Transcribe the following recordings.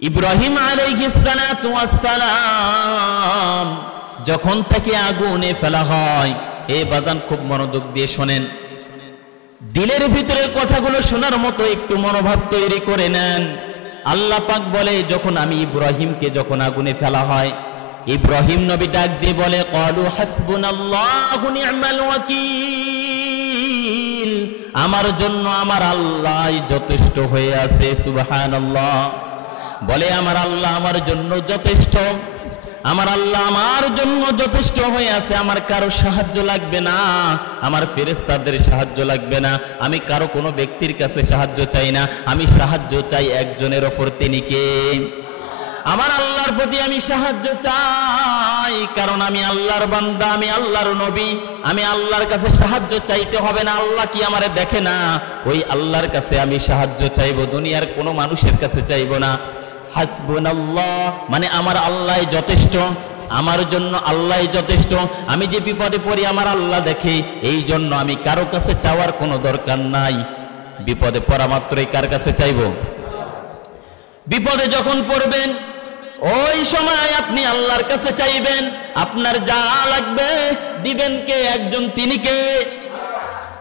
ইব্রাহিম আলাইহিস সালাতু ওয়াস সালাম যখন তাকে আগুনে ফেলা হয়, এ বাজান খুব মনোযোগ দিয়ে শোনেন, দিলের ভিতরের কথাগুলো শোনার মতো একটু মনোভাব তৈরি করে নেন। আল্লাহ পাক বলে, যখন আমি ইব্রাহিমকে যখন আগুনে ফেলা হয়, ইব্রাহিম নবী ডাক দিয়ে বলে, ক্বালু হাসবুনাল্লাহু নি'মাল ওয়াকিল, আমার জন্য আমার আল্লাহই যথেষ্ট হয়ে আছে। সুবহানাল্লাহ। বলে, আমার আল্লাহ আমার জন্য যথেষ্ট, আমার আল্লাহ আমার জন্য যথেষ্ট হয়ে আছে, আমার কারো সাহায্য লাগবে না, আমার ফেরেশতাদের সাহায্য লাগবে না, আমি কারো কোনো ব্যক্তির কাছে সাহায্য চাই না, আমি সাহায্য চাই একজনের ওপর, তিনি কে? আমার আল্লাহর প্রতি আমি সাহায্য চাই, কারণ আমি আল্লাহর বান্দা, আমি আল্লাহর নবী, আমি আল্লাহর কাছে সাহায্য চাইতে হবে না। আল্লাহ কি আমারে দেখে না? ওই আল্লাহর কাছে আমি সাহায্য চাইবো, দুনিয়ার কোনো মানুষের কাছে চাইবো না। হাসবুনাল্লাহ মানে আমার আল্লাহ যথেষ্ট, আমার জন্য আল্লাহ যথেষ্ট, আমি যে বিপদে পড়ি আমার আল্লাহ দেখে, এই জন্য আমি কারো কাছে চাওয়ার কোনো দরকার নাই। বিপদে পড়া মাত্রই কার কাছে চাইবো? বিপদে যখন পড়বেন ওই সময় আপনি আল্লাহর কাছে চাইবেন, আপনার যা লাগবে দিবেন কে? একজন, তিনি কে?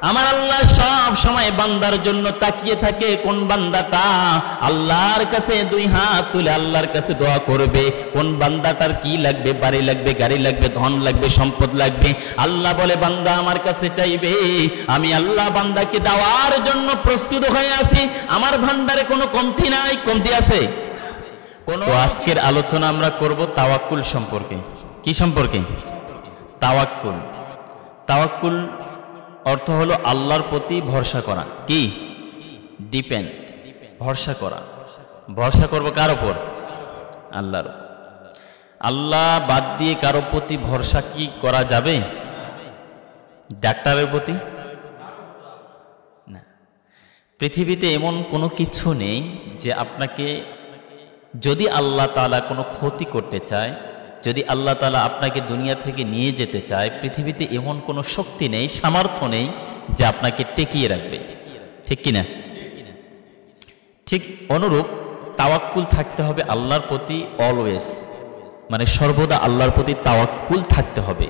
আমার আল্লাহ সব সময় বান্দার জন্য তাকিয়ে থাকে। কোন বান্দাটা আল্লাহর কাছে দুই হাত তুলে আল্লাহর কাছে দোয়া করবে, কোন বান্দাটার কি লাগবে? বাড়ি লাগবে, গাড়ি লাগবে, ধন লাগবে, সম্পদ লাগবে। আল্লাহ বলে, বান্দা আমার কাছে চাইবে, আমি আল্লাহ বান্দাকে দেওয়ার জন্য প্রস্তুত হয়ে আছি, আমার ভান্ডারে কোনো কমতি নাই। কমতি আছে? তো আজকের আলোচনা আমরা করব তাওয়াক্কুল সম্পর্কে। কি সম্পর্কে? তাওয়াক্কুল। তাওয়াক্কুল অর্থ হলো আল্লাহর প্রতি ভরসা করা। কি? ডিপেন্ড, ভরসা করা। ভরসা করবো কার উপর? আল্লাহর। আল্লাহ বাদ দিয়ে কারো প্রতি ভরসা কি করা যাবে? ডাক্তারের প্রতি না। পৃথিবীতে এমন কোনো কিছু নেই যে আপনাকে, যদি আল্লাহ তাআলা কোনো ক্ষতি করতে চায়, যদি আল্লাহ তাআলা আপনাকে দুনিয়া থেকে নিয়ে যেতে চায়, পৃথিবীতে এমন কোনো শক্তি নেই, সামর্থ্য নেই যে আপনাকে টেকিয়ে রাখবে। ঠিক কিনা? ঠিক অনুরূপ তাওয়াক্কুল থাকতে হবে আল্লাহর প্রতি অলওয়েজ, মানে সর্বদা আল্লাহর প্রতি তাওয়াক্কুল থাকতে হবে।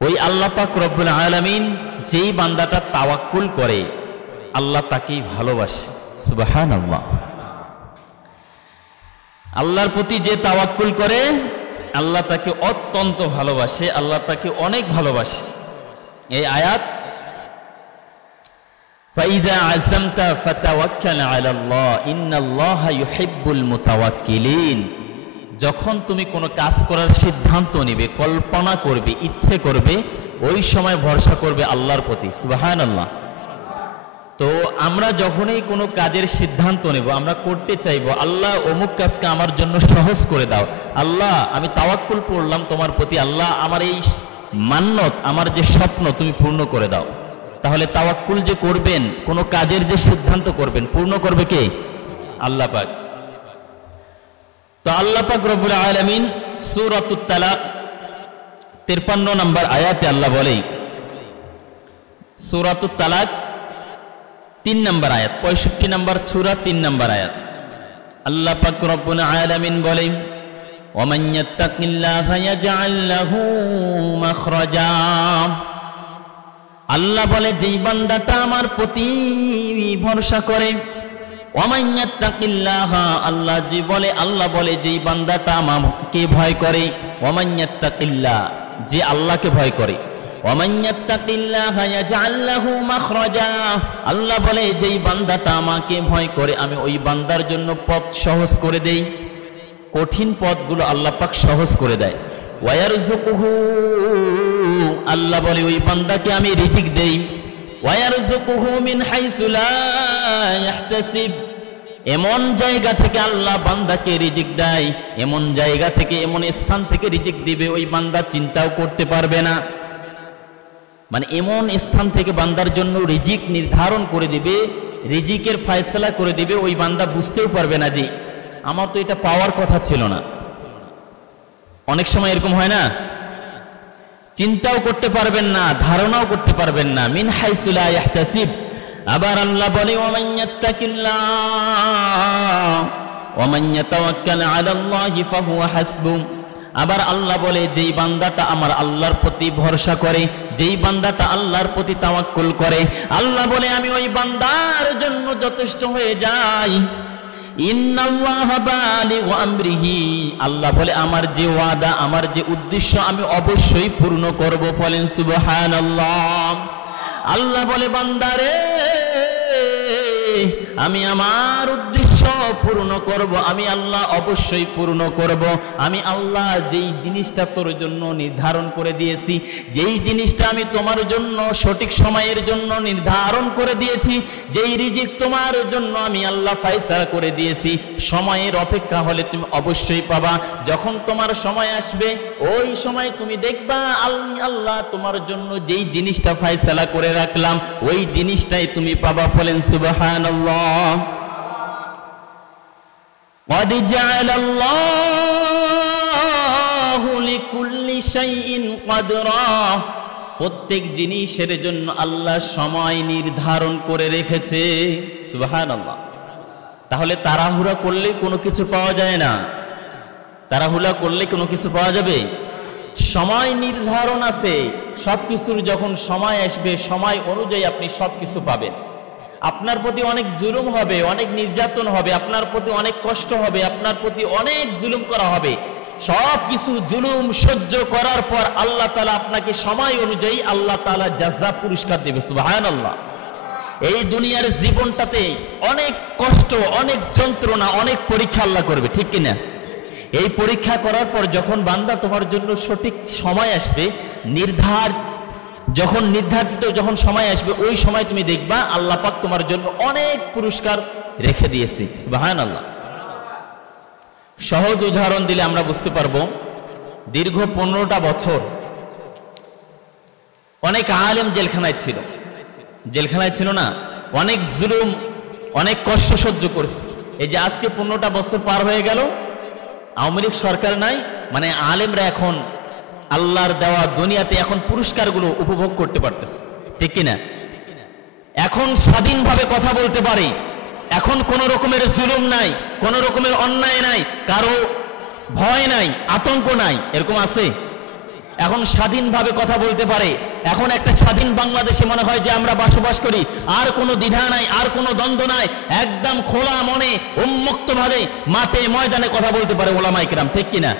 ওই আল্লাহ পাক রব্বুল আলামিন যেই বান্দাটা তাওয়াক্কুল করে আল্লাহ তাকেই ভালোবাসে। সুবহানাল্লাহ। আল্লাহর প্রতি যে তাওয়াক্কুল করে আল্লাহ তাকে অত্যন্ত ভালোবাসে, আল্লাহ তাকে অনেক ভালোবাসে। এই আয়াত, ফাইযা আযামতা ফাতাওয়াক্কাল আলাল্লাহ ইন্নাল্লাহা ইউহিব্বুল মুতাওয়াক্কিলিন, যখন তুমি কোনো কাজ করার সিদ্ধান্ত নেবে, কল্পনা করবে, ইচ্ছে করবে, ওই সময় ভরসা করবে আল্লাহর প্রতি। সুবহানাল্লাহ। তো আমরা যখনই কোনো কাজের সিদ্ধান্ত নেব, আমরা করতে চাইবো, আল্লাহ অমুক কাজকে আমার জন্য সহজ করে দাও, আল্লাহ আমি তাওয়াক্কুল করলাম তোমার প্রতি, আল্লাহ আমার এই মান্যত, আমার যে স্বপ্ন তুমি পূর্ণ করে দাও। তাহলে তাওয়াক্কুল যে করবেন, কোনো কাজের যে সিদ্ধান্ত করবেন, পূর্ণ করবে কে? আল্লাহ পাক। তো আল্লাহ পাক রব্বুল আলামিন সূরাতুত তালাক 53 নম্বর আয়াতে আল্লাহ বলে, সূরাতুত তালাক 3 নম্বর আয়াত, 65 নম্বর সূরা 3 নম্বর আয়াত, আল্লাহ পাক রব্বুল আলামিন বলেন, ওয়ামান ইয়াত্তাকিল্লাহা ইয়াজআল লাহু মাখরাজা। আল্লাহ বলে, যেই বান্দাটা আমার প্রতি ভরসা করে, ওয়ামান ইয়াত্তাকিল্লাহা, আল্লাহ যে বলে, আল্লাহ বলে যেই বান্দাটা আমাকে ভয় করে, ওয়ামান ইয়াত্তাকিল্লাহ, যে আল্লাহকে ভয় করে, ওয়ামান ইয়াত্তাকিল্লাহা ইয়াজআল লাহু মাখরাজা, আল্লাহ বলে যেই বান্দাটা আমাকে ভয় করে আমি ওই বান্দার জন্য পথ সহজ করে দেই, কঠিন পথগুলো আল্লাহ পাক সহজ করে দেয়। ওয়ায়ারযুকুহু, আল্লাহ বলে ওই বান্দাকে আমি রিজিক দেই, ওয়ায়ারযুকুহু মিন হাইসু লা ইয়াহতাসিব, এমন জায়গা থেকে আল্লাহ বান্দাকে রিজিক দেয়, এমন জায়গা থেকে, এমন স্থান থেকে রিজিক দিবে ওই বান্দা চিন্তাও করতে পারবে না। মানে এমন স্থান থেকে বান্দার জন্য রিজিক নির্ধারণ করে দিবে, রিজিকের ফয়সালা করে দিবে, ওই বান্দা বুঝতেও পারবে না যে আমার তো এটা পাওয়ার কথা ছিল না। অনেক সময় এরকম হয় না, চিন্তাও করতে পারবেন না, ধারণাও করতে পারবেন না। মিন হাইসু লা ইয়াহতাসিব, আবার আল্লাহ বলে ওয়ামান ইয়াত্তাকিল্লাহ ওয়ামান ইয়াতাওয়াক্কাল আলাল্লাহি ফাহুয়া হাসবুহ। আবার আল্লাহ বলে যেই বান্দাটা আমার আল্লাহর প্রতি ভরসা করে, যেই বান্দাটা আল্লাহর প্রতি তাওয়াক্কুল করে, আল্লাহ বলে আমি ওই বান্দার জন্য যথেষ্ট হয়ে যাই। ইন্নাল্লাহা বালিগু আমরিহি, আল্লাহ বলে আমার যে ওয়াদা, আমার যে উদ্দেশ্য আমি অবশ্যই পূর্ণ করব। বলেন সুবহানাল্লাহ। আল্লাহ বলে বান্দারে আমি আমার উদ্দেশ্য পূর্ণ করব, আমি আল্লাহ অবশ্যই পূর্ণ করব। আমি আল্লাহ যেই জিনিসটা তোর জন্য নির্ধারণ করে দিয়েছি, যেই জিনিসটা আমি তোমার জন্য সঠিক সময়ের জন্য নির্ধারণ করে দিয়েছি, যেই রিজিক তোমার জন্য আমি আল্লাহ ফায়সালা করে দিয়েছি, সময়ের অপেক্ষা হলে তুমি অবশ্যই পাবা। যখন তোমার সময় আসবে ওই সময় তুমি দেখবা আল্লাহ তোমার জন্য যেই জিনিসটা ফায়সালা করে রাখলাম ওই জিনিসটাই তুমি পাবা। বলেন সুবহানাল্লাহ। قد جعل الله لكل شيء قدرا, প্রত্যেক জিনিসের জন্য আল্লাহ সময় নির্ধারণ করে রেখেছে। সুবহানাল্লাহ। তাহলে তাড়াহুড়া করলে কোনো কিছু পাওয়া যায় না, তাড়াহুড়া করলে কোনো কিছু পাওয়া যাবে? সময় নির্ধারণ আছে, সবকিছুর যখন সময় আসবে সময় অনুযায়ী আপনি সবকিছু পাবেন। আপনার প্রতি অনেক জুলুম হবে, অনেক নির্যাতন হবে, আপনার প্রতি অনেক কষ্ট হবে, আপনার প্রতি অনেক জুলুম করা হবে। সব কিছু জুলুম সহ্য করার পর আল্লাহ তাআলা আপনাকে সময় অনুযায়ী আল্লাহ তাআলা জাযা পুরস্কার দেবে। সুবহানাল্লাহ। এই দুনিয়ার জীবনটাতে অনেক কষ্ট, অনেক যন্ত্রণা, অনেক পরীক্ষা আল্লাহ করবে, ঠিক কিনা? এই পরীক্ষা করার পর যখন বান্দা তোমার জন্য সঠিক সময় আসবে, নির্ধারিত যখন সময় আসবে ওই সময় তুমি দেখবা আল্লাহ পাক তোমার জন্য অনেক পুরস্কার রেখে দিয়েছে। সুবহানাল্লাহ। সহজ উদাহরণ দিলে আমরা বুঝতে পারবো। দীর্ঘ 15টা বছর অনেক আলেম জেলখানায় ছিল না, অনেক জুলুম, অনেক কষ্ট সহ্য করছে। এই যে আজকে 15টা বছর পার হয়ে গেল, আওয়ামী লীগ সরকার নাই, মানে আলেমরা এখন আল্লাহর দেওয়া দুনিয়াতে এখন পুরস্কারগুলো উপভোগ করতে পারতেছে, ঠিক কিনা? এখন স্বাধীনভাবে কথা বলতে পারে, এখন কোন রকমের জুলুম নাই, কোন রকমের অন্যায় নাই, কারো ভয় নাই, আতঙ্ক নাই, এরকম আছে? এখন স্বাধীনভাবে কথা বলতে পারে। এখন একটা স্বাধীন বাংলাদেশে মনে হয় যে আমরা বসবাস করি, আর কোনো দ্বিধা নাই, আর কোনো দ্বন্দ্ব নাই, একদম খোলা মনে উন্মুক্তভাবে মাঠে ময়দানে কথা বলতে পারে উলামায়ে কেরাম, ঠিক কিনা?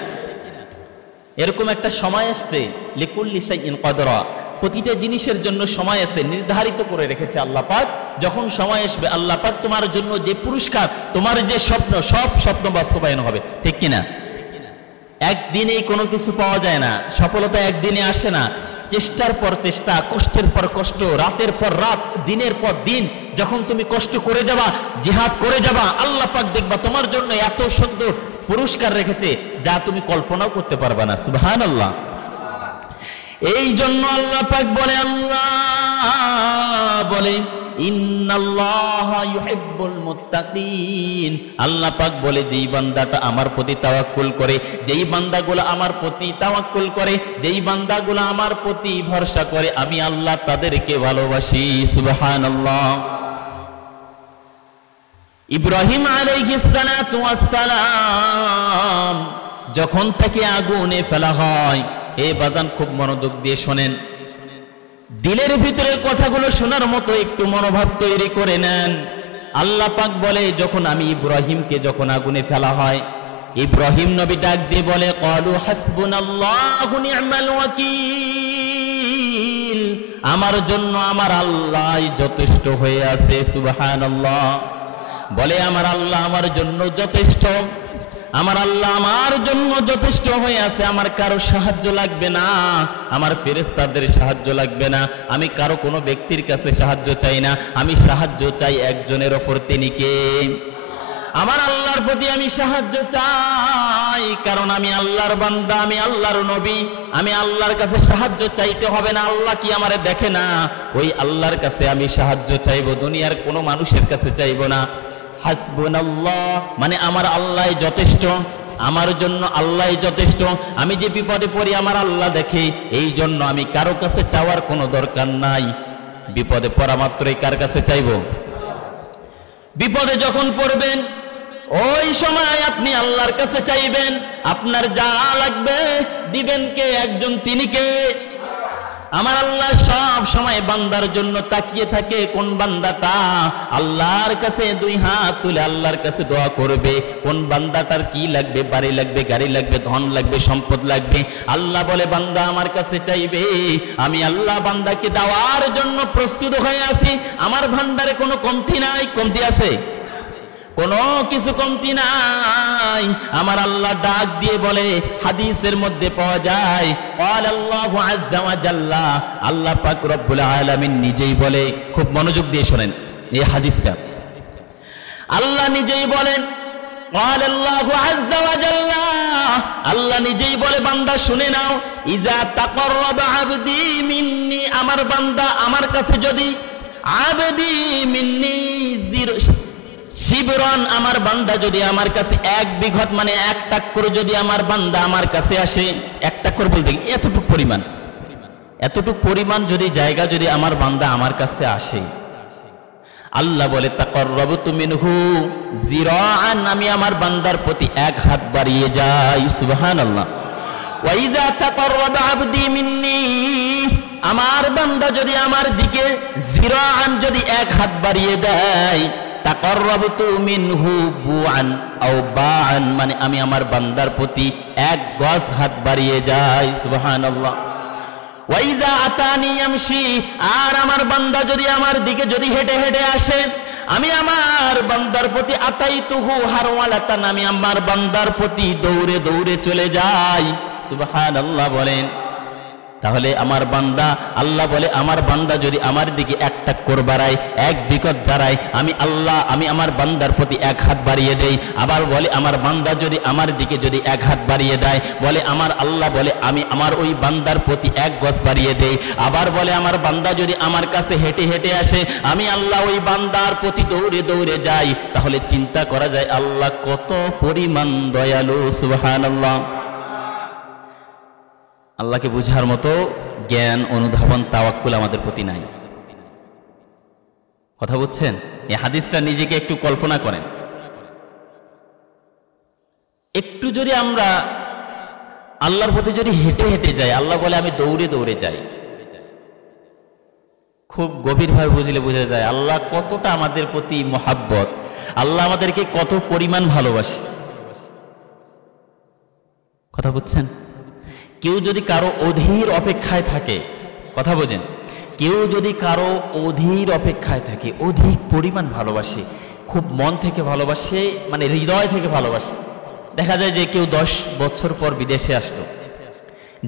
এরকম একটা সময় আসছে, লিকুল্লি শাইইন কদরা, প্রতিটা জিনিসের জন্য সময় আছে, নির্ধারিত করে রেখেছে আল্লাহ পাক। যখন সময় আসবে আল্লাহ পাক তোমার জন্য যে পুরস্কার, তোমার যে স্বপ্ন, সব স্বপ্ন বাস্তবায়ন হবে, ঠিক কিনা? একদিনেই কোনো কিছু পাওয়া যায় না, সফলতা একদিনে আসে না। চেষ্টার পর চেষ্টা, কষ্টের পর কষ্ট, রাতের পর রাত, দিনের পর দিন যখন তুমি কষ্ট করে যাবা, জিহাদ করে যাবা, আল্লাহ পাক দেখবা তোমার জন্য এত সুন্দর পুরস্কার রেখেছে যা তুমি কল্পনাও করতে পারবে না। সুবহানাল্লাহ। এই জন্য আল্লাহ পাক বলে ইন্নাল্লাহা ইউহিব্বুল মুত্তাকিন, আল্লাহ পাক বলে যেই বান্দাটা আমার প্রতি তাওয়াক্কুল করে, যেই বান্দাগুলো আমার প্রতি তাওয়াক্কুল করে, যেই বান্দাগুলো আমার প্রতি ভরসা করে, আমি আল্লাহ তাদেরকে ভালোবাসি। সুবহানাল্লাহ। ইব্রাহিম আলাইহিস সালাতু ওয়াস সালাম যখন তাকে আগুনে ফেলা হয়, এ বাজান খুব মনোযোগ দিয়ে শোনেন, দিলের ভিতরের কথাগুলো শোনার মতো একটু মনোভাব তৈরি করে নেন। আল্লাহ পাক বলে যখন আমি ইব্রাহিমকে যখন আগুনে ফেলা হয়, ইব্রাহিম নবী ডাক দিয়ে বলে ক্বালু হাসবুনাল্লাহু নি'মাল ওয়াকিল, আমার জন্য আমার আল্লাহই যথেষ্ট হয়ে আছে। সুবহানাল্লাহ। বলে আমার আল্লাহ আমার জন্য যথেষ্ট, আমার আল্লাহ আমার জন্য যথেষ্ট হয়ে আছে, আমার কারো সাহায্য লাগবে না, আমার ফেরেশতাদের সাহায্য লাগবে না, আমি কারো কোনো ব্যক্তির কাছে সাহায্য চাই না, আমি সাহায্য চাই একজনের ওপর, তিনি কে? আমার আল্লাহর প্রতি আমি সাহায্য চাই, কারণ আমি আল্লাহর বান্দা, আমি আল্লাহর নবী, আমি আল্লাহর কাছে সাহায্য চাইতে হবে না। আল্লাহ কি আমারে দেখে না? ওই আল্লাহর কাছে আমি সাহায্য চাইবো, দুনিয়ার কোনো মানুষের কাছে চাইবো না। হাসবুনাল্লাহ মানে আমার আল্লাহ যথেষ্ট, আমার জন্য আল্লাহ যথেষ্ট। আমি যে বিপদে পড়ি আমার আল্লাহ দেখে, এই জন্য আমি কারো কাছে চাওয়ার কোনো দরকার নাই। বিপদে পড়া মাত্রই কার কাছে চাইব? বিপদে যখন পড়বেন ওই সময় আপনি আল্লাহর কাছে চাইবেন। আপনার যা লাগবে দিবেন কে? একজন, তিনি কে? আমার আল্লাহ সব সময় বান্দার জন্য তাকিয়ে থাকে। কোন বান্দাটা আল্লাহর কাছে দুই হাত তুলে আল্লাহর কাছে দোয়া করবে, কোন বান্দাটার কি লাগবে, বাড়ি লাগবে, গাড়ি লাগবে, ধন লাগবে, সম্পদ লাগবে, আল্লাহ বলে বান্দা আমার কাছে চাইবে, আমি আল্লাহ বান্দাকে দেওয়ার জন্য প্রস্তুত হয়ে আছি। আমার ভান্ডারে কোনো কমতি নাই। কমতি আছে? কোনো কিছু কমতি নাই। আমার আল্লাহ ডাক দিয়ে বলে, হাদিসের মধ্যে পাওয়া যায়, আল্লাহু আযজা ওয়া জাল্লা, আল্লাহ পাক রব্বুল আলামিন নিজেই বলে, খুব মনোযোগ দিয়ে শোনেন এই হাদিসটা। আল্লাহ নিজেই বলেন, আল্লাহু আযজা ওয়া জাল্লা, আল্লাহ নিজেই বলে, বান্দা শুনে নাও, ইযা তাকাররাবা আবদি মিন্নি, আমার বান্দা আমার কাছে যদি, আবদি মিন্নি শিবরন, আমার বান্দা যদি আমার কাছে 1 বিঘত মানে 1 টাক্কর যদি আমার বান্দা আমার কাছে আসে, 1 টাক্কর বলতে এতটুকু পরিমাণ, এতটুকু পরিমাণ যদি জায়গা যদি আমার বান্দা আমার কাছে আসে, আল্লাহ বলে তাকাররাবতু মিনহু জিরাআন, আমি আমার বান্দার প্রতি 1 হাত বাড়িয়ে যাই। সুবহানাল্লাহ। ওয়া ইযা তাকাররাবা আবদি মিন্নি, আমার বান্দা যদি আমার দিকে জিরাআন যদি 1 হাত বাড়িয়ে দেয়, তাকাররাবতু মিনহু বুআন আও বাআন, মানে আমি আমার বান্দার প্রতি 1 গজ হাত বাড়িয়ে যাই। সুবহানাল্লাহ। ওয়া ইযা আতানি ইয়ামশি, আর আমার বান্দা যদি আমার দিকে যদি হেঁটে হেঁটে আসে, আমি আমার বান্দার প্রতি আতাইতুহু হারওয়ালাতান, আমি আমার বান্দার প্রতি দৌড়ে দৌড়ে চলে যাই। সুবহানাল্লাহ বলেন। তাহলে আমার বান্দা, আল্লাহ বলে আমার বান্দা যদি আমার দিকে 1 টাক্কর বাড়ায়, 1 বিঘত দাঁড়ায়, আমি আল্লাহ আমি আমার বান্দার প্রতি 1 হাত বাড়িয়ে দেই। আবার বলে আমার বান্দা যদি আমার দিকে যদি 1 হাত বাড়িয়ে দেয়, বলে আমার আল্লাহ বলে আমি আমার ওই বান্দার প্রতি 1 গজ বাড়িয়ে দেই। আবার বলে আমার বান্দা যদি আমার কাছে হেঁটে হেঁটে আসে, আমি আল্লাহ ওই বান্দার প্রতি দৌড়ে দৌড়ে যাই। তাহলে চিন্তা করা যায় আল্লাহ কত পরিমাণ দয়ালু। সুবহানাল্লাহ। আল্লাহকে বুঝার মতো জ্ঞান, অনুধাবন, তাওয়াক্কুল আমাদের প্রতি নাই। কথা বুঝছেন? এই হাদিসটা নিজেকে একটু কল্পনা করেন। একটু যদি আমরা আল্লাহর প্রতি যদি হেঁটে হেঁটে যাই, আল্লাহ বলে আমি দৌড়ে দৌড়ে যাই, খুব গভীরভাবে বুঝলে বোঝা যায় আল্লাহ কতটা আমাদের প্রতি মহাব্বত, আল্লাহ আমাদেরকে কত পরিমাণ ভালোবাসে। কথা বুঝছেন? কেউ যদি কারো অধীর অপেক্ষায় থাকে, কথা বোঝেন, কেউ যদি কারো অধীর অপেক্ষায় থাকে, অধিক পরিমাণ ভালোবাসে, খুব মন থেকে ভালোবাসে, মানে হৃদয় থেকে ভালোবাসে। দেখা যায় যে কেউ 10 বছর পর বিদেশে আসলো,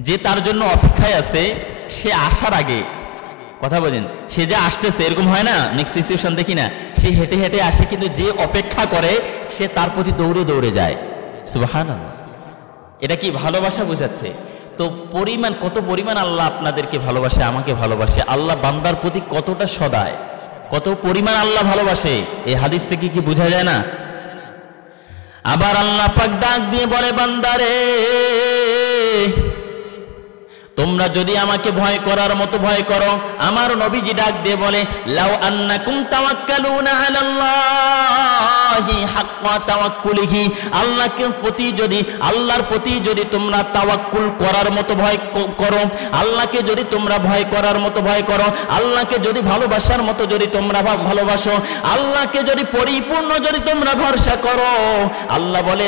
যে তার জন্য অপেক্ষায় আছে, সে আসার আগে, কথা বোঝেন, সে যে আসতেছে এরকম হয় না, নেক্সট সিচুয়েশন দেখি না, সে হেঁটে হেঁটে আসে, কিন্তু যে অপেক্ষা করে সে তার প্রতি দৌড়ে দৌড়ে যায়। সুবহানাল্লাহ। এটা কি ভালোবাসা বোঝাচ্ছে? তো পরিমাণ, কত পরিমাণ আল্লাহ আপনাদেরকে ভালোবাসে, আমাকে ভালোবাসে, আল্লাহ বান্দার প্রতি কতটা সদয়, কত পরিমাণ আল্লাহ ভালোবাসে, এই হাদিস থেকে কি বোঝা যায় না? আবার আল্লাহ পাক ডাক দিয়ে বলে, বান্দারে তোমরা যদি আমাকে ভয় করার মতো ভয় করো, আমার নবীজি ডাক দিয়ে বলে, লাউ আন্নাকুম তাওয়াক্কালুনা আলাল্লাহি হাক্কা তাওয়াক্কুলিহি, আল্লাহর প্রতি যদি তোমরা তাওয়াক্কুল করার মতো ভয় করো, আল্লাহকে যদি তোমরা ভয় করার মতো ভয় করো, আল্লাহকে যদি ভালোবাসার মতো যদি তোমরা ভালোবাসো, আল্লাহকে যদি পরিপূর্ণ যদি তোমরা ভরসা করো, আল্লাহ বলে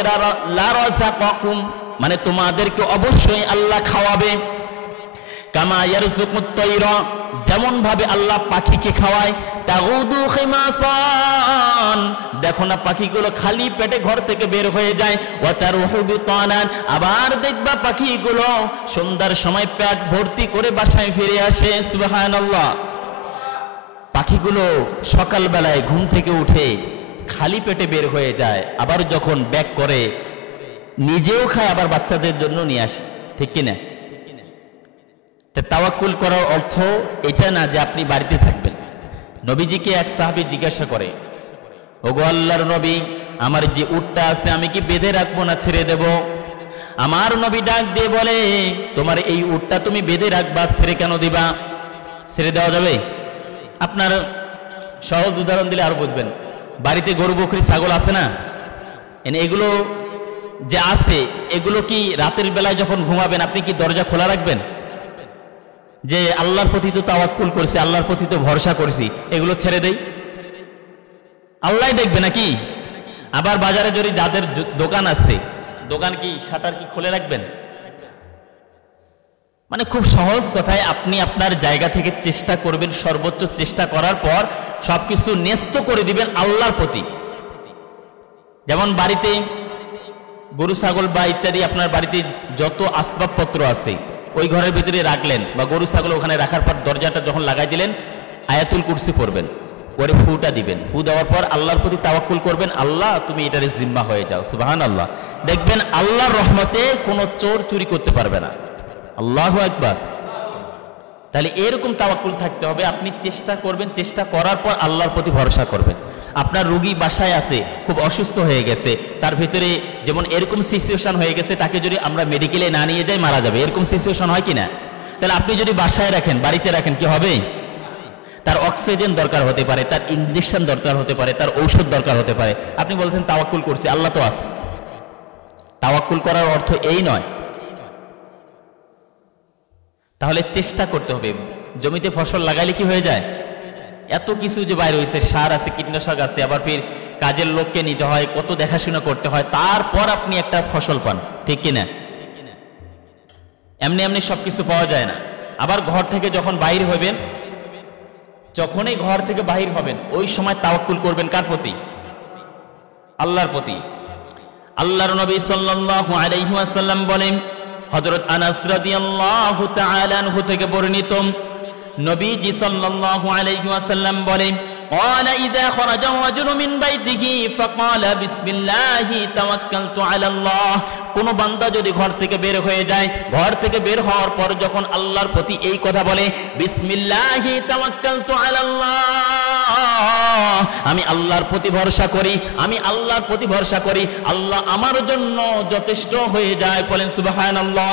লা রাযাকাকুম, মানে তোমাদেরকে অবশ্যই আল্লাহ খাওয়াবে। কামা ইয়ারযুকুত তায়রা, যেমন ভাবে আল্লাহ পাখিকে খাওয়ায়, তাগুদু খিমাসান, দেখো না পাখিগুলো খালি পেটে ঘর থেকে বের হয়ে যায়, ওয়া তারুহু বিতানান, আবার দেখবা পাখিগুলো সন্ধ্যার সময় পেট ভর্তি করে বাসায় ফিরে আসে। সুবহানাল্লাহ। পাখিগুলো সকালবেলায় ঘুম থেকে উঠে খালি পেটে বের হয়ে যায়, আবার যখন ব্যাক করে নিজেও খায়, আবার বাচ্চাদের জন্য নিয়ে আসে। ঠিক কিনা? তাওয়াক্কুল করার অর্থ এটা না যে আপনি বাড়িতে থাকবেন। নবীজিকে এক সাহাবী জিজ্ঞাসা করে, ওগো আল্লাহর নবী, আমার যে উটটা আছে আমি কি বেঁধে রাখবো না ছেড়ে দেব? আমার নবী ডাক দিয়ে বলে, তোমার এই উটটা তুমি বেঁধে রাখবা, ছেড়ে কেন দিবা? ছেড়ে দেওয়া যাবে? আপনার সহজ উদাহরণ দিলে আরো বুঝবেন। বাড়িতে গরু বকরি ছাগল আছে না, এগুলো যে আছে এগুলো কি রাতের বেলায় যখন ঘুমাবেন আপনি কি দরজা খোলা রাখবেন? যে আল্লাহর প্রতি তো তাওয়াক্কুল করছি, আল্লাহর প্রতি তো ভরসা করছি, এগুলো ছেড়ে দেই? আল্লাহ দেখবে নাকি? আবার বাজারে যদি যাদের দোকান আছে, দোকান কি শাটার কি খুলে রাখবেন? মানে খুব সহজ কথায় আপনি আপনার জায়গা থেকে চেষ্টা করবেন, সর্বোচ্চ চেষ্টা করার পর সবকিছু ন্যস্ত করে দিবেন আল্লাহর প্রতি। যেমন বাড়িতে গরু ছাগল বা ইত্যাদি আপনার বাড়িতে যত আসবাবপত্র আছে ওই ঘরের ভিতরে রাখলেন, বা গরু ছাগল ওখানে রাখার পর দরজাটা যখন লাগাই দিলেন আয়াতুল কুরসি পড়বেন, পরে ফুটা দিবেন, ফু দেওয়ার পর আল্লাহর প্রতি তাওয়াক্কুল করবেন, আল্লাহ তুমি এটারে জিম্মা হয়ে যাও, সুবহানাল্লাহ। দেখবেন আল্লাহর রহমতে কোনো চোর চুরি করতে পারবে না। আল্লাহু আকবার। তাহলে এরকম তাওয়াক্কুল থাকতে হবে। আপনি চেষ্টা করবেন, চেষ্টা করার পর আল্লাহর প্রতি ভরসা করবেন। আপনার রোগী বাসায় আছে, খুব অসুস্থ হয়ে গেছে, তার ভিতরে যেমন এরকম সিচুয়েশন হয়ে গেছে, তাকে যদি আমরা মেডিকেলে না নিয়ে যাই মারা যাবে, এরকম সিচুয়েশন হয় কিনা? তাহলে আপনি যদি বাসায় রাখেন, বাড়িতে রাখেন, কি হবে? তার অক্সিজেন দরকার হতে পারে, তার ইনজেকশন দরকার হতে পারে, তার ঔষধ দরকার হতে পারে। আপনি বলছেন তাওয়াক্কুল করছি, আল্লাহ তো আছে। তাওয়াক্কুল করার অর্থ এই নয়। তাহলে চেষ্টা করতে হবে। জমিতে ফসল লাগাইলে কি হয়ে যায়? এত কিছু যে বাইরে হয়েছে, সার আছে, কীটনাশক আছে, আবার ফির কাজের লোককে নিতে হয়, কত দেখাশোনা করতে হয়, তারপর আপনি একটা ফসল পান, ঠিক কিনা? এমনি এমনি সবকিছু পাওয়া যায় না। আবার ঘর থেকে যখন বাইর হবেন, যখনই ঘর থেকে বাহির হবেন ওই সময় তাওয়াক্কুল করবেন কার প্রতি? আল্লাহর প্রতি। আল্লাহর নবী সাল্লাল্লাহু আলাইহি ওয়াসাল্লাম বলেন, হযরত আনাস রাদিয়াল্লাহু তাআলা আনহু থেকে বর্ণিত, নবীজি সাল্লাল্লাহু আলাইহি ওয়াসাল্লাম বলেন, قال إذا خرج الرجل من بيته فقال بسم الله توكلت على الله। কোন বান্দা যদি ঘর থেকে বের হয়ে যায়, ঘর থেকে বের হওয়ার পর যখন আল্লাহর প্রতি এই কথা বলে, বিসমিল্লাহি তাওয়াক্কালতু আলাল্লাহ, আমি আল্লাহর প্রতি ভরসা করি, আমি আল্লাহর প্রতি ভরসা করি, আল্লাহ আমার জন্য যথেষ্ট হয়ে যায়। বলেন সুবহানাল্লাহ।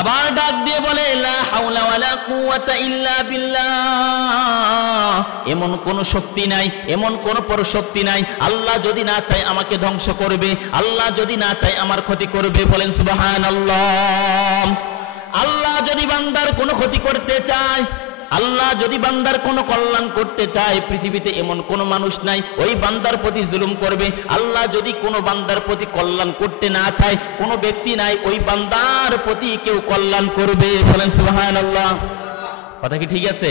আবার ডাক দিয়ে বলে, লা হাওলা ওয়ালা কুওয়াতা ইল্লা বিল্লাহ, এমন কোন শক্তি নাই, এমন কোন পরশক্তি নাই, আল্লাহ যদি না চায় আমাকে ধ্বংস করবে, আল্লাহ যদি না চায় আমার ক্ষতি করবে। বলেন সুবহানাল্লাহ। আল্লাহ যদি বান্দার কোনো ক্ষতি করতে চায়, আল্লাহ যদি বান্দার কোনো কল্যাণ করতে চায়, পৃথিবীতে এমন কোনো মানুষ নাই ওই বান্দার প্রতি জুলুম করবে। আল্লাহ যদি কোনো বান্দার প্রতি কল্যাণ করতে না চায়, কোনো ব্যক্তি নাই ওই বান্দার প্রতি কেউ কল্যাণ করবে। বলেন সুবহানাল্লাহ। কথা কি ঠিক আছে?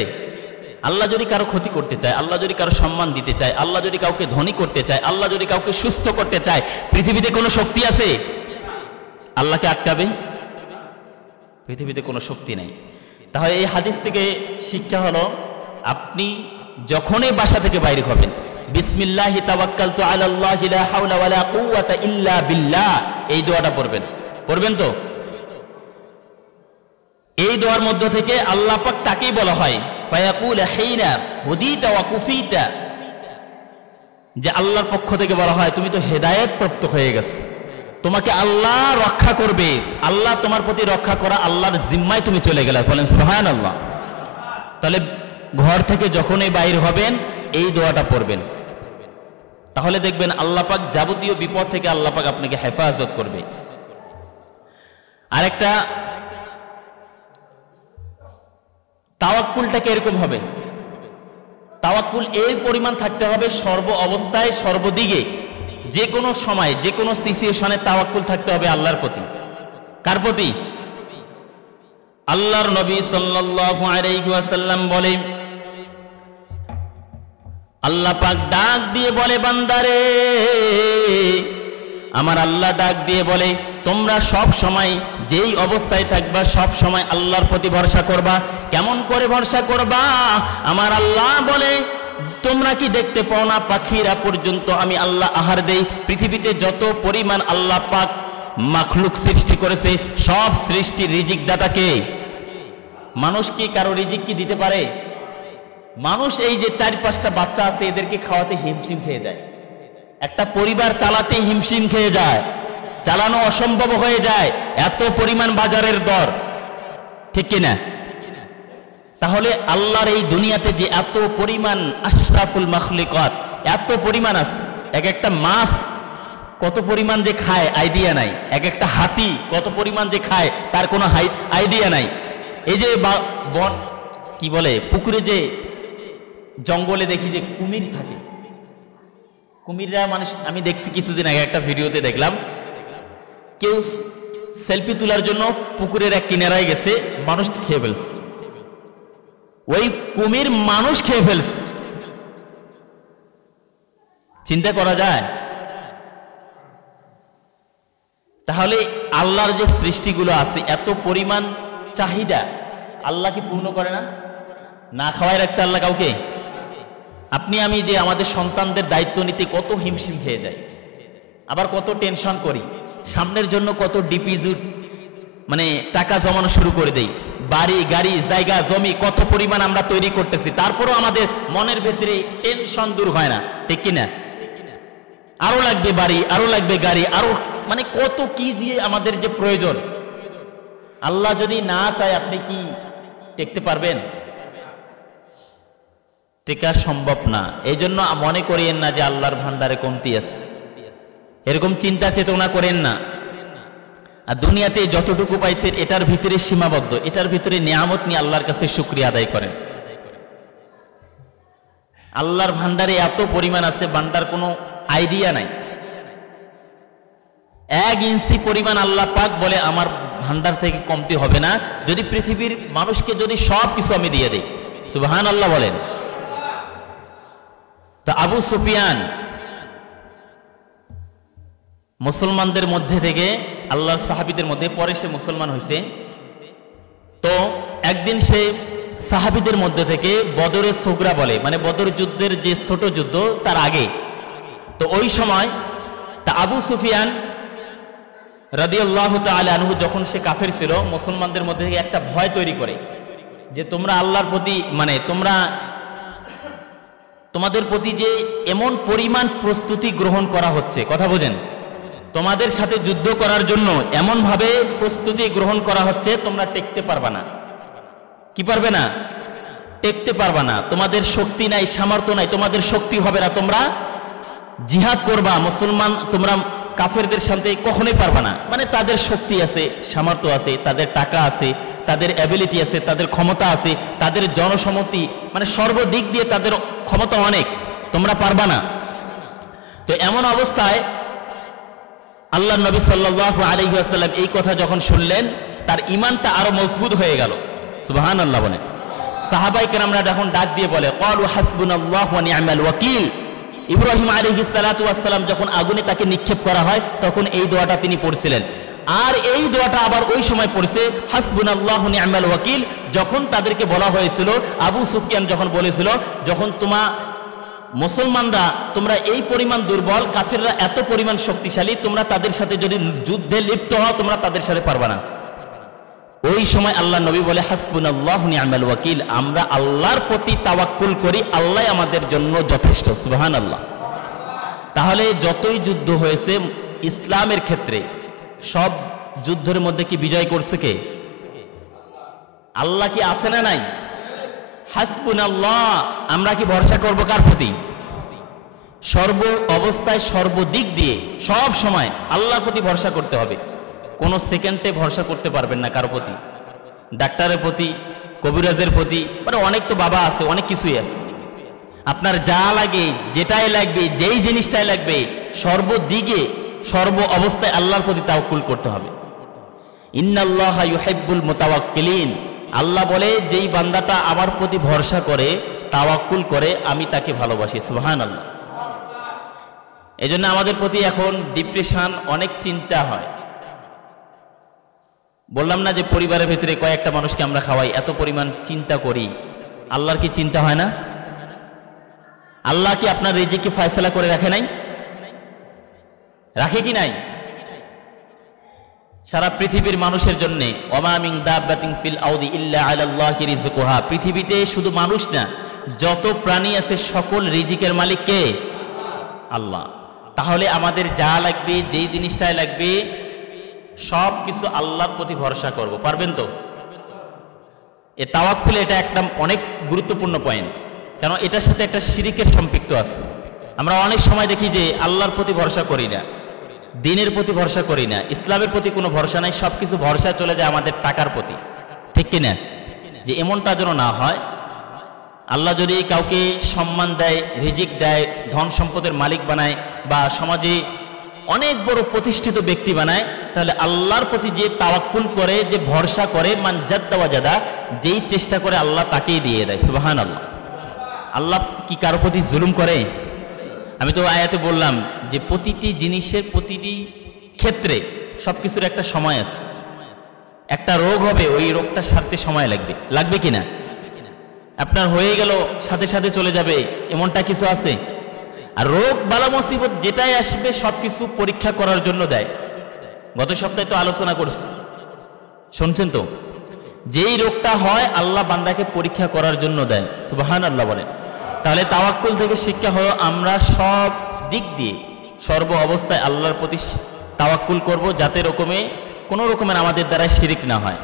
আল্লাহ যদি কারো ক্ষতি করতে চায়, আল্লাহ যদি কারো সম্মান দিতে চায়, আল্লাহ যদি কাউকে ধনী করতে চায়, আল্লাহ যদি কাউকে সুস্থ করতে চায়, পৃথিবীতে কোনো শক্তি আছে আল্লাহকে আটকাবে? পৃথিবীতে কোনো শক্তি নাই। তাহলে এই হাদিস থেকে শিক্ষা হলো, আপনি যখনই বাসা থেকে বাইরে হবেন, বিসমিল্লাহি তাওয়াক্কালতু আলাল্লাহি লা হাওলা ওয়ালা কুওয়াতা ইল্লা বিল্লাহ, এই দোয়াটা পড়বেন। পড়বেন তো? এই দোয়ার মধ্য থেকে আল্লাহ পাক তাকেই বলা হয় ফায়াকুল হাইনা হুদিতা ওয়া কুফিতা, যে আল্লাহর পক্ষ থেকে বলা হয় তুমি তো হেদায়েত প্রাপ্ত হয়ে গেছে, তোমাকে আল্লাহ রক্ষা করবে, আল্লাহ তোমার প্রতি রক্ষা করা আল্লাহর জিম্মায় তুমি চলে গেলে। বলেন সুবহানাল্লাহ। তাহলে ঘর থেকে যখনই বাইর হবেন এই দোয়াটা পড়বেন, তাহলে দেখবেন আল্লাহ পাক যাবতীয় বিপদ থেকে আল্লাহ পাক আপনাকে হেফাজত করবে। আরেকটা, তাওয়াক্কুলটাকে এরকম হবে, তাওয়াক্কুল এই পরিমাণ থাকতে হবে সর্ব অবস্থায় সর্বদিকে, যে কোনো সময় যে কোনো সিচুয়েশনে তাওয়াক্কুল থাকতে হবে আল্লাহর প্রতি। কার প্রতি? আল্লাহর নবী সাল্লাল্লাহু আলাইহি ওয়াসাল্লাম বলে, আল্লাহ পাক ডাক দিয়ে বলে, বান্দারে, আমার আল্লাহ ডাক দিয়ে বলে, তোমরা সব সময় যেই অবস্থায় থাকবা সব সময় আল্লাহর প্রতি ভরসা করবা। কেমন করে ভরসা করবা? আমার আল্লাহ বলে, তোমরা কি দেখতে পাও না পাখিরা পর্যন্ত আমি আল্লাহ আহার দেই? পৃথিবীতে যত পরিমাণ আল্লাহ পাক মাখলুক সৃষ্টি করেছে, সব সৃষ্টির রিজিক দাতাকে। মানুষ কি কারো রিজিক কি দিতে পারে? মানুষ এই যে 4-5টা বাচ্চা আছে এদেরকে খাওয়াতে হিমশিম খেয়ে যায়, একটা পরিবার চালাতে হিমশিম খেয়ে যায়, চালানো অসম্ভব হয়ে যায়, এত পরিমাণ বাজারের দর, ঠিক কিনা? তাহলে আল্লাহর এই দুনিয়াতে যে এত পরিমাণ আশরাফুল মাখলুকাত, এত পরিমাণ আছে, এক একটা মাছ কত পরিমাণ যে খায় আইডিয়া নাই, এক একটা হাতি কত পরিমাণ যে খায় তার কোনো আইডিয়া নাই। এই যে বন কি বলে, পুকুরে যে জঙ্গলে দেখি যে কুমির থাকে, কুমিররা মানুষ, আমি দেখছি কিছুদিন আগে একটা ভিডিওতে দেখলাম, কেউ সেলফি তোলার জন্য পুকুরের এক কিনারায় গেছে, মানুষ খেয়ে ফেলছে, ওই কুমির মানুষ খেয়ে ফেলছে। চিন্তা করা যায়? তাহলে আল্লাহর যে সৃষ্টিগুলো আছে এত পরিমাণ চাহিদা, আল্লাহ কি পূর্ণ করে না? না খাওয়াই রাখছে আল্লাহ কাউকে? আপনি আমি যে আমাদের সন্তানদের দায়িত্ব নিতে কত হিমশিম খেয়ে যাই, আবার কত টেনশন করি, সামনের জন্য কত ডিপিজিট মানে টাকা জমানো শুরু করে দেই, বাড়ি গাড়ি জায়গা জমি কত পরিমাণ আমরা তৈরি করতেছি, তারপরও আমাদের মনের ভেতরে টেনশন দূর হয় না, ঠিক কিনা? আরো লাগবে বাড়ি, আরো লাগবে গাড়ি, আরো মানে কত কি যে আমাদের যে প্রয়োজন। আল্লাহ যদি না চায় আপনি কি টেকতে পারবেন? টেকা সম্ভব না। এই জন্য মনে করিয়েন না যে আল্লাহর ভান্ডারে কমতি আছে, এরকম চিন্তা চেতনা করেন না। আর দুনিয়াতে যতটুকু পাইছেন এটার ভিতরে সীমাবদ্ধ, এটার ভিতরে নিয়ামত নিয়ে আল্লাহর কাছে শুকরিয়া আদায় করেন। আল্লাহর ভান্ডারে এত পরিমাণ আছে, ভান্ডার কোনো আইডিয়া নাই। 1 ইঞ্চি পরিমাণ আল্লাহ পাক বলে আমার ভান্ডার থেকে কমতি হবে না, যদি পৃথিবীর মানুষকে যদি সব কিছু আমি দিয়ে দিই। সুবহানাল্লাহ বলেন। তো আবু সুফিয়ান মুসলমানদের মধ্যে থেকে, আল্লাহর সাহাবীদের মধ্যে, পরে সে মুসলমান হয়েছে। তো একদিন সে সাহাবীদের মধ্যে থেকে বদরের সোগরা বলে, মানে বদর যুদ্ধের যে ছোট যুদ্ধ তার আগে, তো ওই সময় তা আবু সুফিয়ান রাদিয়াল্লাহু তাআলা আনহু যখন সে কাফের ছিল, মুসলমানদের মধ্যে থেকে একটা ভয় তৈরি করে যে তোমরা আল্লাহর প্রতি মানে তোমাদের প্রতি যে এমন পরিমাণ প্রস্তুতি গ্রহণ করা হচ্ছে, কথা বোঝেন, তোমাদের সাথে যুদ্ধ করার জন্য এমন ভাবে প্রস্তুতি গ্রহণ করা হচ্ছে, তোমরা টেকতে পারবা না। কি পারবে না? টেকতে পারবা না। তোমাদের শক্তি নাই, সামর্থ্য নাই, তোমাদের শক্তি হবে না, তোমরা জিহাদ করবা মুসলমান, তোমরা কাফেরদের সাথে কখনোই পারবা না। মানে তাদের শক্তি আছে, সামর্থ্য আছে, তাদের টাকা আছে, তাদের অ্যাবিলিটি আছে, তাদের ক্ষমতা আছে, তাদের জনসম্মতি, মানে সর্বদিক দিয়ে তাদের ক্ষমতা অনেক, তোমরা পারবা না। তো এমন অবস্থায় আল্লাহ নবী সাল্লাল্লাহু আলাইহি ওয়াসাল্লাম এই কথা যখন শুনলেন, তার ঈমানটা আরো মজবুত হয়ে গেল। সুবহানাল্লাহ বলেন। সাহাবায়ে কেরামরা যখন ডাক দিয়ে বলে ক্বালু হাসবুনাল্লাহু ওয়া নি'মাল ওয়াকিল, ইব্রাহিম আলাইহিস সালাতু ওয়াস সালাম যখন আগুনে তাকে নিক্ষেপ করা হয় তখন এই দোয়াটা তিনি পড়ছিলেন। আর এই দোয়াটা আবার ওই সময় পড়ছে হাসবুনাল্লাহু নি'মাল ওয়াকিল, যখন তাদেরকে বলা হয়েছিল, আবু সুফিয়ান যখন বলেছিল, যখন মুসলমানরা তোমরা এই পরিমাণ দুর্বল, কাফিররা এত পরিমাণ শক্তিশালী, তোমরা তাদের সাথে যদি যুদ্ধে লিপ্ত হও তোমরা তাদের সাথে পারবা না। ওই সময় আল্লাহ নবী বলে হাসবুনাল্লাহু নি'মাল ওয়াকিল, আমরা আল্লাহর প্রতি তাওয়াক্কুল করি, আল্লাহ আমাদের জন্য যথেষ্ট। সুবহানাল্লাহ। তাহলে যতই যুদ্ধ হয়েছে ইসলামের ক্ষেত্রে, সব যুদ্ধের মধ্যে কি বিজয় করছে কে? আল্লাহ কি আছে না নাই? হাসবুনাল্লাহ, আমরা কি ভরসা করব কার প্রতি? সর্ব অবস্থায় সর্বদিক দিয়ে সব সময় আল্লাহর প্রতি ভরসা করতে হবে। কোনো সেকেন্ডে ভরসা করতে পারবেন না কারো প্রতি, ডাক্তারের প্রতি, কবিরাজের প্রতি, মানে অনেক তো বাবা আছে, অনেক কিছুই আছে। আপনার যা লাগে, যেটাই লাগবে, যেই জিনিসটাই লাগবে, সর্বদিকে সর্ব অবস্থায় আল্লাহর প্রতি তাওয়াক্কুল করতে হবে। ইন্নাল্লাহা ইউহিব্বুল মুতাওয়াক্কিলিন, আল্লাহ বলে যেই বান্দাটা আমার প্রতি ভরসা করে, তাওয়াক্কুল করে, আমি তাকে ভালোবাসি। সুবহানাল্লাহ। এজন্য আমাদের প্রতি এখন ডিপ্রেশন, অনেক চিন্তা হয়। বললাম না যে পরিবারের ভিতরে কয়েকটা মানুষকে আমরা খাওয়াই, এত পরিমাণ চিন্তা করি। আল্লাহর কি চিন্তা হয় না? আল্লাহ কি আপনার রিজিককে ফয়সালা করে রাখে নাই? রাখে কি নাই? সারা পৃথিবীর মানুষের জন্য ওমা মিন দাব্বাতিন ফিল আরদি ইল্লা আলাল্লাহি রিজকুহা, পৃথিবীতে শুধু মানুষ না, যত প্রাণী আছে সকল রিজিকের মালিক কে? আল্লাহ। তাহলে আমাদের যা লাগবে, যেই জিনিসটাই লাগবে, সব কিছু আল্লাহর প্রতি ভরসা করব। পারবেন তো? এ তাওয়াক্কুল এটা একটা অনেক গুরুত্বপূর্ণ পয়েন্ট, কারণ এটার সাথে একটা শিরিকের সম্পৃক্ত আছে। আমরা অনেক সময় দেখি যে আল্লাহর প্রতি ভরসা করি না, দিনের প্রতি ভরসা করি না, ইসলামের প্রতি কোনো ভরসা নাই, সব কিছু ভরসা চলে যায় আমাদের টাকার প্রতি, ঠিক কিনা? যে এমনটা যেন না হয়। আল্লাহ যদি কাউকে সম্মান দেয়, রিজিক দেয়, ধন সম্পদের মালিক বানায়, বা সমাজে অনেক বড় প্রতিষ্ঠিত ব্যক্তি বানায়, তাহলে আল্লাহর প্রতি যে তাওয়াক্কুল করে, যে ভরসা করে, মান জাদ্দা ওয়াজাদা, যেই চেষ্টা করে আল্লাহ তাকেই দিয়ে দেয়। সুবহানাল্লাহ। আল্লাহ কি কারো প্রতি জুলুম করে? আমি তো আয়াতে বললাম যে প্রতিটি জিনিসের, প্রতিটি ক্ষেত্রে সব কিছুর একটা সময় আছে। একটা রোগ হবে, ওই রোগটা সারতে সময় লাগবে কিনা? আপনার হয়ে গেল সাথে সাথে চলে যাবে, এমনটা কিছু আছে? আর রোগ বালা মুসিবত যেটাই আসবে সব কিছু পরীক্ষা করার জন্য দেয়। গত সপ্তাহে তো আলোচনা করছি, শুনছেন তো? যেই রোগটা হয় আল্লাহ বান্দাকে পরীক্ষা করার জন্য দেয়। সুবহানাল্লাহ বলেন। তাহলে তাওয়াক্কুল থেকে শিক্ষা হলো আমরা সব দিক দিয়ে সর্ব অবস্থায় আল্লাহর প্রতি তাওয়াক্কুল করব, যাতে কোনো রকমের আমাদের দ্বারা শিরিক না হয়।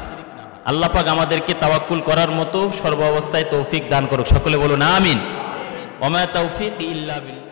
আল্লাহ পাক আমাদেরকে তাওয়াক্কুল করার মতো সর্ব অবস্থায় তৌফিক দান করুক। সকলে বলুন আমিন। ওয়া মা তাওফীক ইল্লা বিল্লাহ।